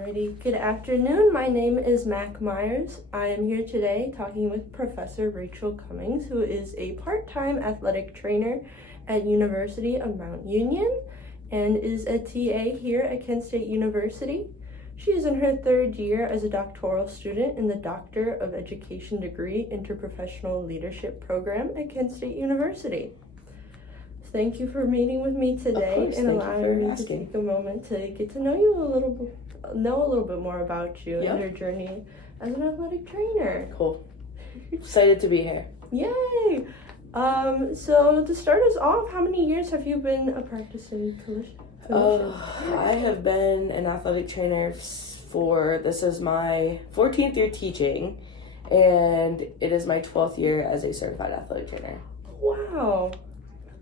Alrighty, good afternoon. My name is Mac Myers. I am here today talking with Professor Rachel Cummings, who is a part-time athletic trainer at University of Mount Union and is a TA here at Kent State University. She is in her third year as a doctoral student in the Doctor of Education degree Interprofessional Leadership program at Kent State University. Thank you for meeting with me today and allowing me to take a moment to get to know you a little bit more about you and your journey as an athletic trainer. Cool. Excited to be here. Yay! So to start us off, how many years have you been a practicing clinician? I have been an athletic trainer this is my 14th year teaching, and it is my 12th year as a certified athletic trainer. Wow.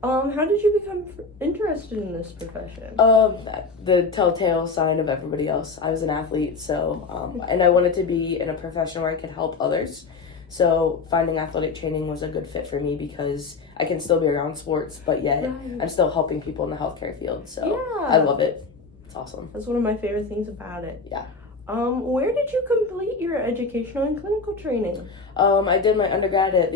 How did you become interested in this profession? The telltale sign of everybody else. I was an athlete, so and I wanted to be in a profession where I could help others. So finding athletic training was a good fit for me because I can still be around sports, but yet I'm still helping people in the healthcare field. So I love it. It's awesome. That's one of my favorite things about it. Yeah. Where did you complete your educational and clinical training? I did my undergrad at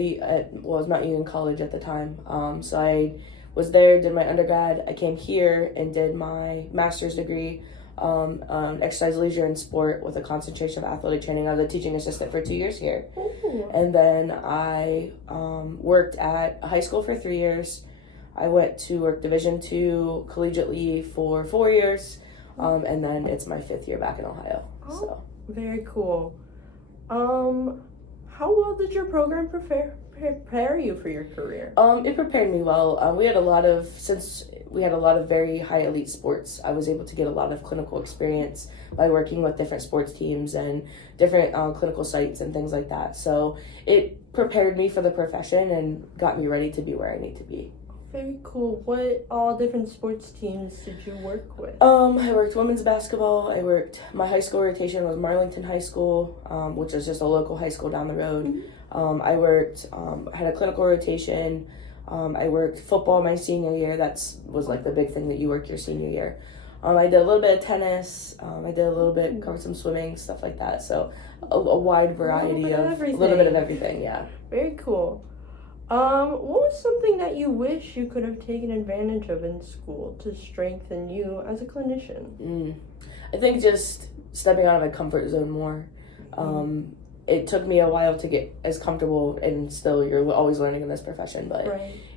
Mount Union College at the time. So I was there, did my undergrad. I came here and did my master's degree, exercise, leisure, and sport with a concentration of athletic training. I was a teaching assistant for 2 years here. Ooh. And then I worked at a high school for 3 years. I went to work Division II collegiately for 4 years. And then it's my 5th year back in Ohio. Oh, so very cool. How well did your program prepare you for your career? It prepared me well. Since we had a lot of very high elite sports, I was able to get a lot of clinical experience by working with different sports teams and different clinical sites and things like that. So it prepared me for the profession and got me ready to be where I need to be. Very cool. What all different sports teams did you work with? I worked women's basketball. My high school rotation was Marlington High School, which is just a local high school down the road. Mm-hmm. I had a clinical rotation. I worked football my senior year. Was like the big thing that you work your senior year. I did a little bit of tennis. I did a little bit, covered some swimming, stuff like that. So a wide variety of a little bit of everything. Yeah. Very cool. What was something that you wish you could have taken advantage of in school to strengthen you as a clinician? I think just stepping out of my comfort zone more. It took me a while to get as comfortable, and still you're always learning in this profession, but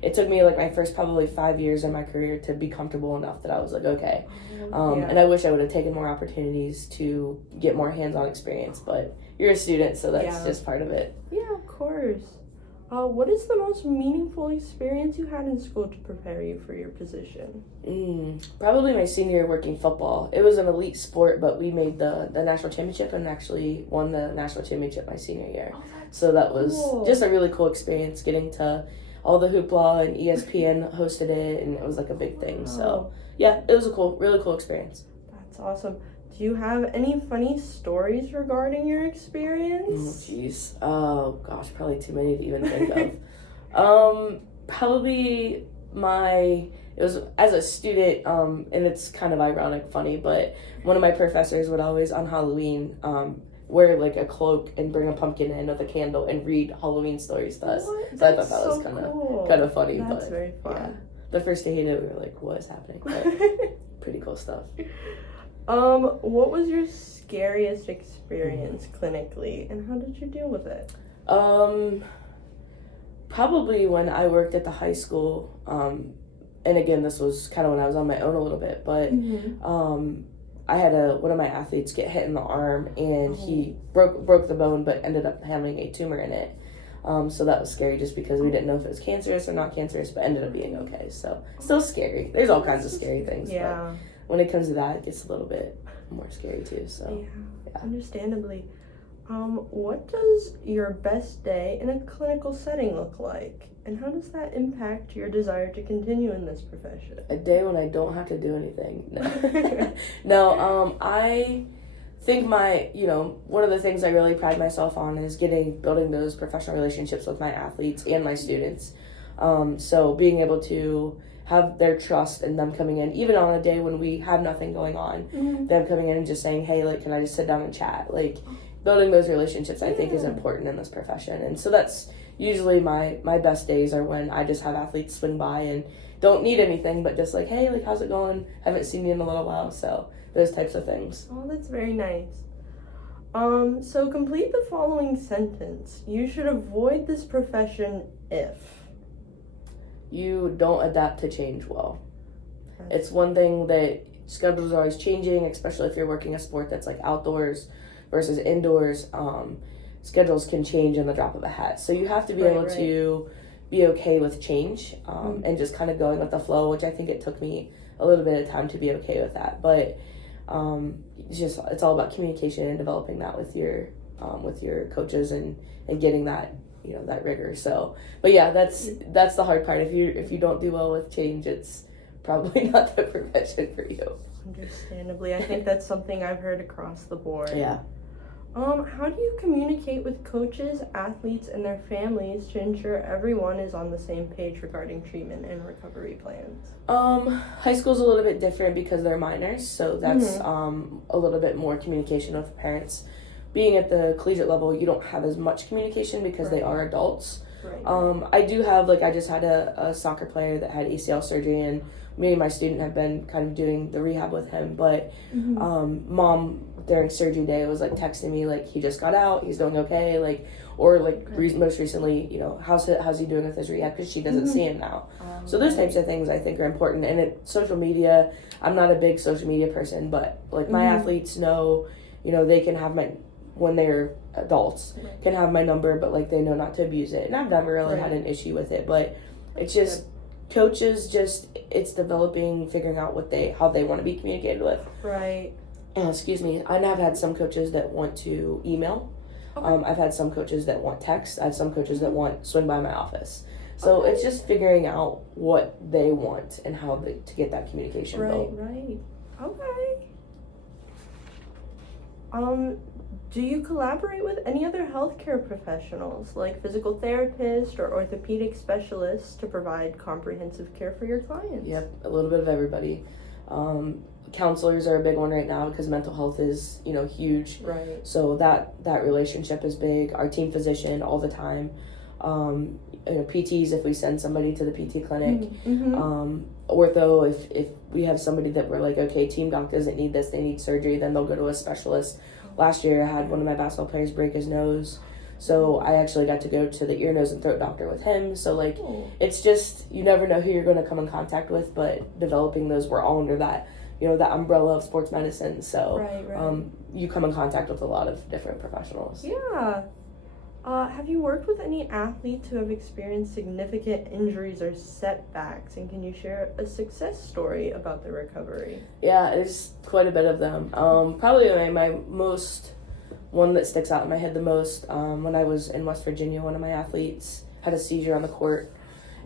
it took me like my first probably 5 years in my career to be comfortable enough that I was like, okay. And I wish I would have taken more opportunities to get more hands-on experience, but you're a student, so that's just part of it. Yeah, of course. What is the most meaningful experience you had in school to prepare you for your position? Probably my senior year working football. It was an elite sport, but we made the national championship and actually won the national championship my senior year. So that was just a really cool experience, getting to all the hoopla, and ESPN hosted it, and it was like a big thing. So yeah, it was a really cool experience. That's awesome. Do you have any funny stories regarding your experience? Oh gosh, probably too many to even think of. Probably it was as a student, and it's kind of ironic, funny, but one of my professors would always on Halloween wear like a cloak and bring a pumpkin in with a candle and read Halloween stories to us. So I thought that was kind of funny. That's very fun. Yeah, the first day he knew, we were like, what is happening? But pretty cool stuff. What was your scariest experience clinically, and how did you deal with it? Probably when I worked at the high school, and again, this was kind of when I was on my own a little bit, but I had one of my athletes get hit in the arm, and he broke the bone, but ended up having a tumor in it. So that was scary just because we didn't know if it was cancerous or not cancerous, but ended up being okay. So still scary. There's all kinds of scary things. Yeah. But when it comes to that, it gets a little bit more scary too. So yeah. Understandably. What does your best day in a clinical setting look like? And how does that impact your desire to continue in this profession? A day when I don't have to do anything. No. I think one of the things I really pride myself on is building those professional relationships with my athletes and my students. So being able to have their trust in them coming in, even on a day when we have nothing going on, them coming in and just saying, hey, like, can I just sit down and chat? Like, building those relationships, I think, is important in this profession. And so that's usually my best days are when I just have athletes swing by and don't need anything, but just like, hey, like, how's it going? Haven't seen you in a little while. So those types of things. Oh, that's very nice. So complete the following sentence. You should avoid this profession if you don't adapt to change well. It's one thing that schedules are always changing, especially if you're working a sport that's like outdoors versus indoors. Schedules can change in the drop of a hat. So you have to be able to be okay with change and just kind of going with the flow, which I think it took me a little bit of time to be okay with that. But it's all about communication and developing that with your coaches and getting that, you know, that rigor. So, but yeah, that's the hard part. If you don't do well with change, it's probably not the profession for you. Understandably, I think that's something I've heard across the board. Yeah. How do you communicate with coaches, athletes, and their families to ensure everyone is on the same page regarding treatment and recovery plans? High school's a little bit different because they're minors, so that's a little bit more communication with parents. Being at the collegiate level, you don't have as much communication because they are adults. I do have, like, I just had a soccer player that had ACL surgery, and me and my student have been kind of doing the rehab with him, but mom during surgery day was like texting me like he just got out, he's doing okay, like, or like most recently, you know, how's he doing with his rehab, because she doesn't see him now. So those types of things I think are important. And social media, I'm not a big social media person, but like my athletes know, you know, they can have when they're adults, can have my number, but like they know not to abuse it. And I've never really had an issue with it, but it's just coaches, it's developing, figuring out how they want to be communicated with. Excuse me. And I've had some coaches that want to email. I've had some coaches that want text. I have some coaches that want swing by my office. So it's just figuring out what they want and how to get that communication built. Do you collaborate with any other healthcare professionals, like physical therapists or orthopedic specialists, to provide comprehensive care for your clients? Yep, a little bit of everybody. Counselors are a big one right now because mental health is, you know, huge. So that relationship is big. Our team physician all the time. You know, PTs if we send somebody to the PT clinic. Ortho if we have somebody that we're like, okay, team doc doesn't need this, they need surgery, then they'll go to a specialist. Last year I had one of my basketball players break his nose, so I actually got to go to the ear, nose, and throat doctor with him. So like it's just, you never know who you're going to come in contact with, but developing those, we're all under that, you know, that umbrella of sports medicine. So you come in contact with a lot of different professionals. Have you worked with any athletes who have experienced significant injuries or setbacks, and can you share a success story about their recovery? Yeah, there's quite a bit of them. Probably my most one that sticks out in my head the most, when I was in West Virginia, one of my athletes had a seizure on the court,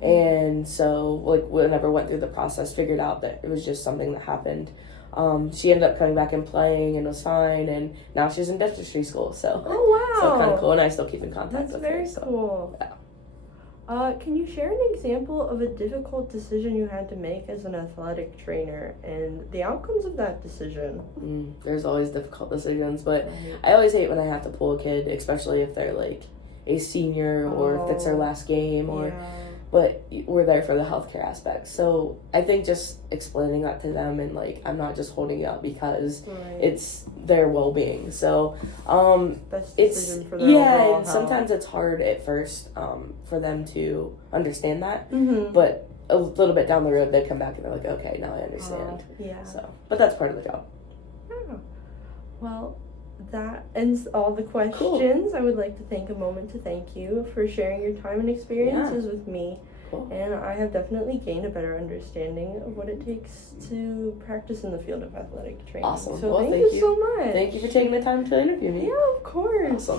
and so like whenever went through the process, figured out that it was just something that happened. She ended up coming back and playing and was fine, and now she's in dentistry school. So so kind of cool, and I still keep in contact with her. That's very cool. Can you share an example of a difficult decision you had to make as an athletic trainer and the outcomes of that decision? There's always difficult decisions, but I always hate when I have to pull a kid, especially if they're like a senior or if it's their last game but we're there for the healthcare aspect. So I think just explaining that to them, and like, I'm not just holding it up because it's their well-being. So best it's decision for their overall and health. Sometimes it's hard at first for them to understand that, but a little bit down the road they come back and they're like, okay, now I understand. So, but that's part of the job. Well, that ends all the questions. Cool. I would like to take a moment to thank you for sharing your time and experiences with me. And I have definitely gained a better understanding of what it takes to practice in the field of athletic training. Awesome. So well, thank you so much. Thank you for taking the time to interview me. Yeah, of course. Awesome.